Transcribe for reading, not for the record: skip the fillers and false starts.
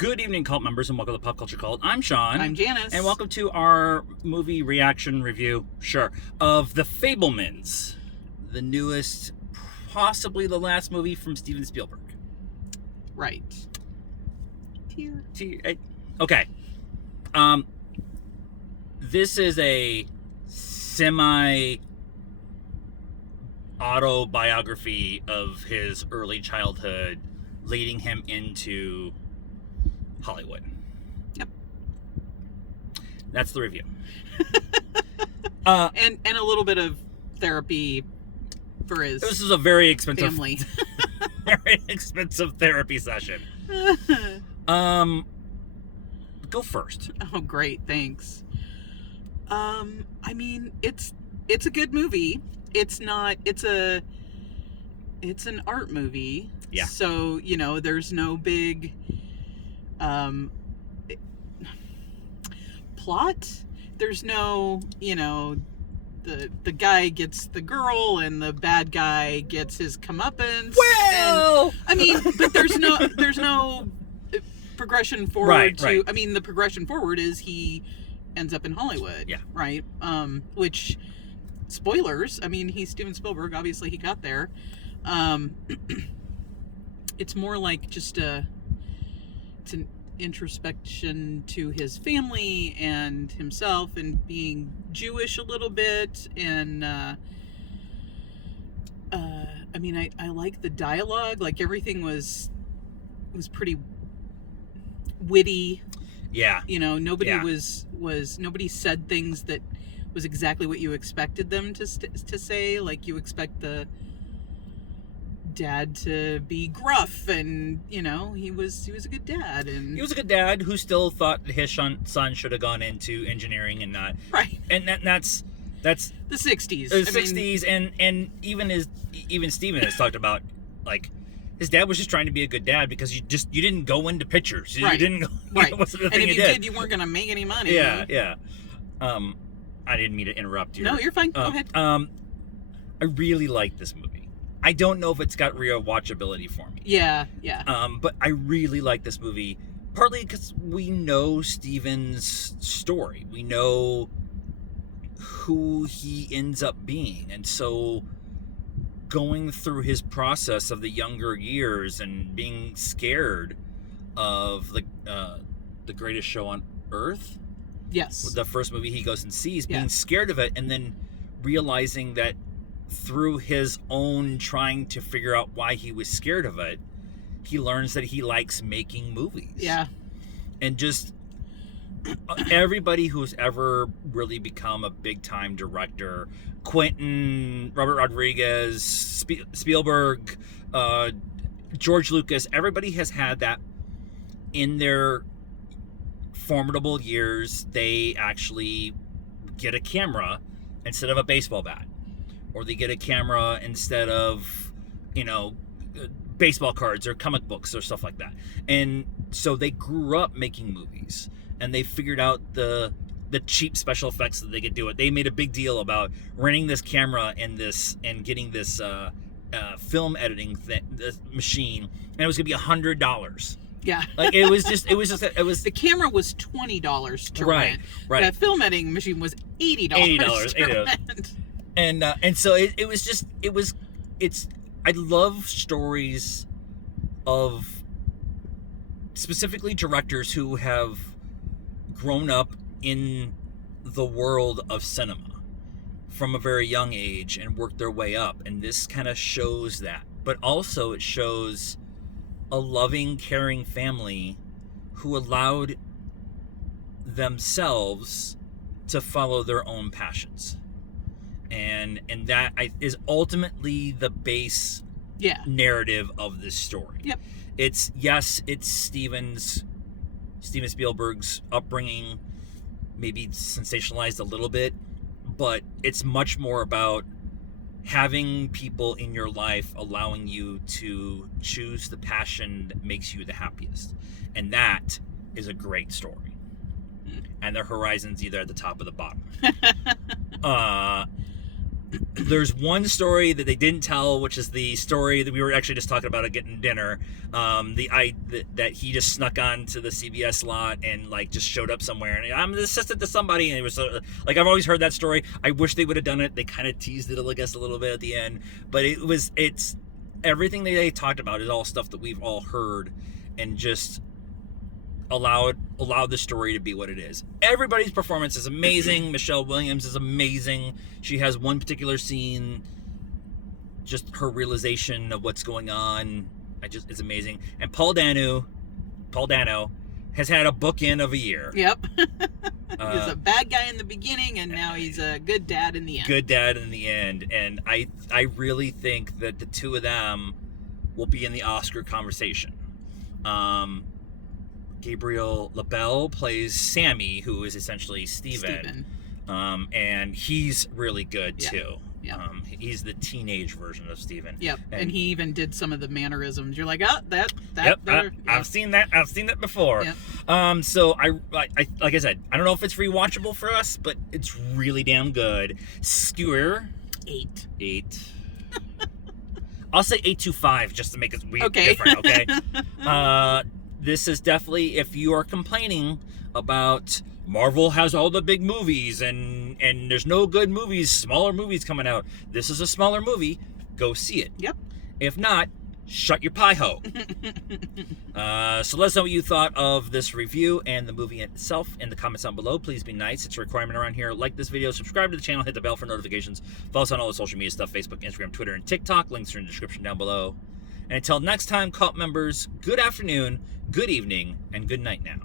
Good evening, cult members, and welcome to Pop Culture Cult. I'm Sean. I'm Janice. And welcome to our movie reaction review, of The Fabelmans, the newest, possibly the last movie from Steven Spielberg. Right. Here. Okay. This is a semi-autobiography of his early childhood, leading him into Hollywood. Yep. That's the review. And a little bit of therapy for his This is a very expensive family. very expensive therapy session. Go first. Oh, great, thanks. I mean, it's a good movie. It's an art movie. Yeah. So, there's no big plot. There's no, the guy gets the girl and the bad guy gets his comeuppance. Well, and, I mean, but there's no progression forward Right. the progression forward is he ends up in Hollywood. Yeah. Right. Which, spoilers, I mean, he's Steven Spielberg, obviously he got there. It's more like just it's an introspection to his family and himself and being Jewish a little bit. And I mean, I like the dialogue. Like, everything was pretty witty. yeah. Nobody Yeah. nobody said things that was exactly what you expected them to say. Like, you expect the dad to be gruff, and he was a good dad, and He was a good dad who still thought his son should have gone into engineering and not. right. And that's The 60s. the 60s, and even Steven has talked about, like, his dad was just trying to be a good dad because you didn't go into pictures. You Right. didn't go. Right. It wasn't the And thing if you you did. did, you weren't going to make any money. Yeah. I didn't mean to interrupt you. No, you're fine. Go ahead. I really like this movie. I don't know if it's got real watchability for me. Yeah. But I really like this movie, partly because we know Steven's story. We know who he ends up being. And so going through his process of the younger years and being scared of the greatest show on earth, Yes. the first movie he goes and sees, being Yeah. scared of it, and then realizing that through his own trying to figure out why he was scared of it, he learns that he likes making movies. Yeah. And just everybody who's ever really become a big-time director, Quentin, Robert Rodriguez, Spielberg, George Lucas, everybody has had that in their formidable years. They actually get a camera instead of a baseball bat, or they get a camera instead of baseball cards or comic books or stuff like that. And so they grew up making movies, and they figured out the cheap special effects that they could do it. They made a big deal about renting this camera and getting this film editing this machine, and it was gonna be $100. Yeah. Like, it was The camera was $20 to rent. Right. The film editing machine was $80 to rent. And so I love stories of specifically directors who have grown up in the world of cinema from a very young age and worked their way up, and this kind of shows that. But also it shows a loving, caring family who allowed themselves to follow their own passions. And that is ultimately the base narrative of this story. Yep. It's Steven Spielberg's upbringing, maybe sensationalized a little bit, but it's much more about having people in your life allowing you to choose the passion that makes you the happiest. And that is a great story. And their horizon's either at the top or the bottom. There's one story that they didn't tell, which is the story that we were actually just talking about at getting dinner. That he just snuck onto the CBS lot and like just showed up somewhere, and I'm the assistant to somebody, and it was like I've always heard that story. I wish they would have done it. They kind of teased it, I guess, a little bit at the end, but it's everything that they talked about is all stuff that we've all heard, and just allowed the story to be what it is. Everybody's performance is amazing. Michelle Williams is amazing. She has one particular scene, just her realization of what's going on. It's amazing. And Paul Dano has had a bookend of a year. Yep. He was a bad guy in the beginning, and now he's a good dad in the end. Good dad in the end. And I really think that the two of them will be in the Oscar conversation. Gabriel LaBelle plays Sammy, who is essentially Steven. And he's really good too. Yeah. He's the teenage version of Steven. Yep. And he even did some of the mannerisms. You're like, that. Yep. I've seen that. I've seen that before. Yep. So I like I said, I don't know if it's rewatchable for us, but it's really damn good. Skewer 8. I'll say 825 just to make it different. Okay. This is definitely, if you are complaining about Marvel has all the big movies and there's no good movies, smaller movies coming out, this is a smaller movie, go see it. Yep. If not, shut your pie hole. So let us know what you thought of this review and the movie itself in the comments down below. Please be nice. It's a requirement around here. Like this video, subscribe to the channel, hit the bell for notifications. Follow us on all the social media stuff, Facebook, Instagram, Twitter, and TikTok. Links are in the description down below. And until next time, cult members, good afternoon, good evening, and good night now.